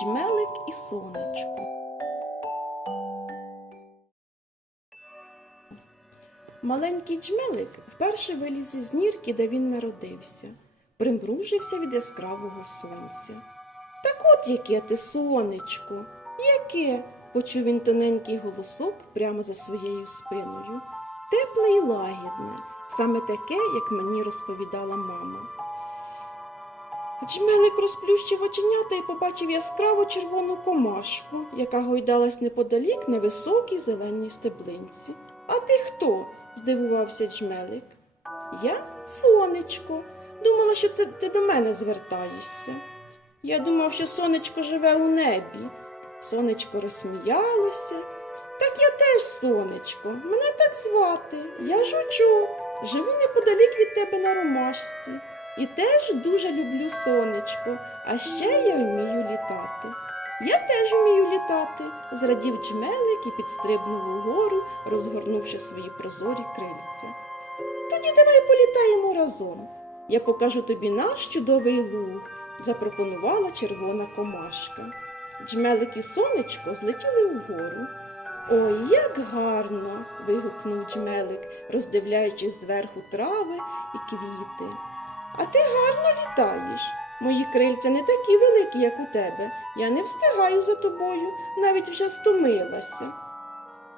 Джмелик і сонечко. Маленький джмелик вперше виліз із нірки, де він народився, примружився від яскравого сонця. Так от яке ти, сонечко, яке? почув він тоненький голосок прямо за своєю спиною. Тепле і лагідне, саме таке, як мені розповідала мама. Джмелик розплющив оченята і побачив яскраву червону комашку, яка гойдалась неподалік на високій зеленій стеблинці. А ти хто? здивувався Джмелик. Я сонечко. Думала, що це ти до мене звертаєшся. Я думав, що сонечко живе у небі. Сонечко розсміялося. Так я теж сонечко, мене так звати. Я жучок, живу неподалік від тебе на ромашці. І теж дуже люблю сонечко, а ще я вмію літати. Я теж вмію літати, зрадів джмелик і підстрибнув угору, розгорнувши свої прозорі крильця. Тоді давай політаємо разом. Я покажу тобі наш чудовий луг, запропонувала червона комашка. Джмелик і сонечко злетіли угору. Ой, як гарно. вигукнув джмелик, роздивляючись зверху трави і квіти. А ти гарно літаєш. Мої крильця не такі великі, як у тебе. Я не встигаю за тобою, навіть вже стомилася.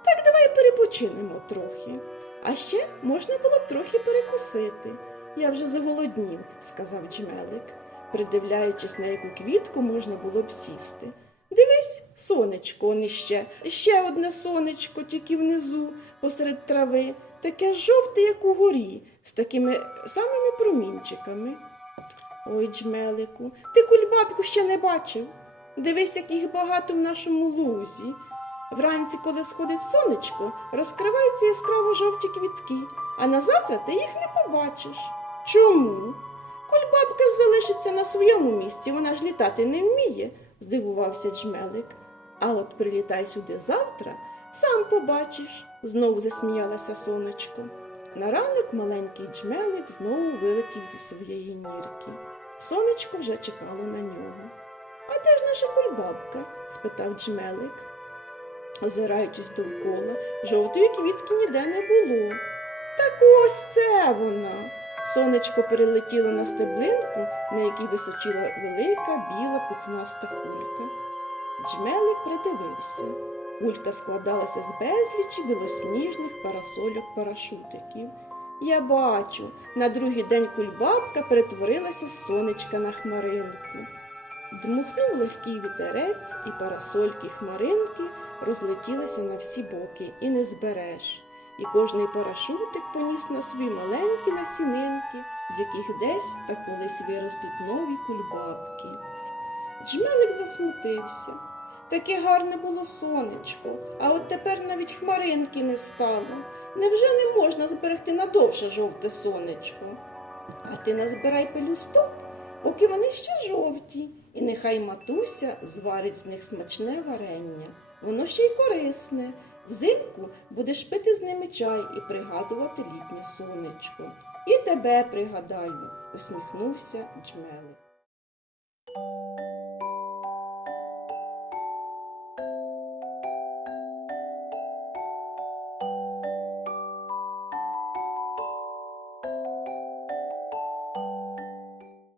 Так давай перепочинемо трохи. А ще можна було б трохи перекусити. Я вже заголоднів, сказав Джмелик, придивляючись, на яку квітку можна було б сісти. Дивись, сонечко он іще, ще одне сонечко, тільки внизу, посеред трави, таке жовте, як у горі, з такими самими промінчиками. Ой, джмелику, ти кульбабку ще не бачив. Дивись, як їх багато в нашому лузі. Вранці, коли сходить сонечко, розкриваються яскраво жовті квітки, а на завтра ти їх не побачиш. Чому? Кульбабка ж залишиться на своєму місці, вона ж літати не вміє, здивувався джмелик. А от прилітай сюди завтра, сам побачиш, знову засміялася сонечко. На ранок маленький джмелик знову вилетів зі своєї нірки. Сонечко вже чекало на нього. А де ж наша кульбабка? спитав джмелик. Озираючись довкола, жовтої квітки ніде не було. Так ось це вона. Сонечко перелетіло на стеблинку, на якій височила велика біла пухнаста кулька. Джмелик придивився. Кулька складалася з безлічі білосніжних парасольок парашутиків. Я бачу, на другий день кульбабка перетворилася з сонечка на хмаринку. Дмухнув легкий вітерець, і парасольки хмаринки розлетілися на всі боки і не збереш. І кожний парашутик поніс на собі маленькі насінинки, з яких десь та колись виростуть нові кульбабки. Джмелик засмутився. Таке гарне було сонечко, а от тепер навіть хмаринки не стало. Невже не можна зберегти надовше жовте сонечко? А ти назбирай пелюсток, поки вони ще жовті, і нехай матуся зварить з них смачне варення. Воно ще й корисне. Взимку будеш пити з ними чай і пригадувати літнє сонечко. І тебе пригадаю, усміхнувся Джмелик.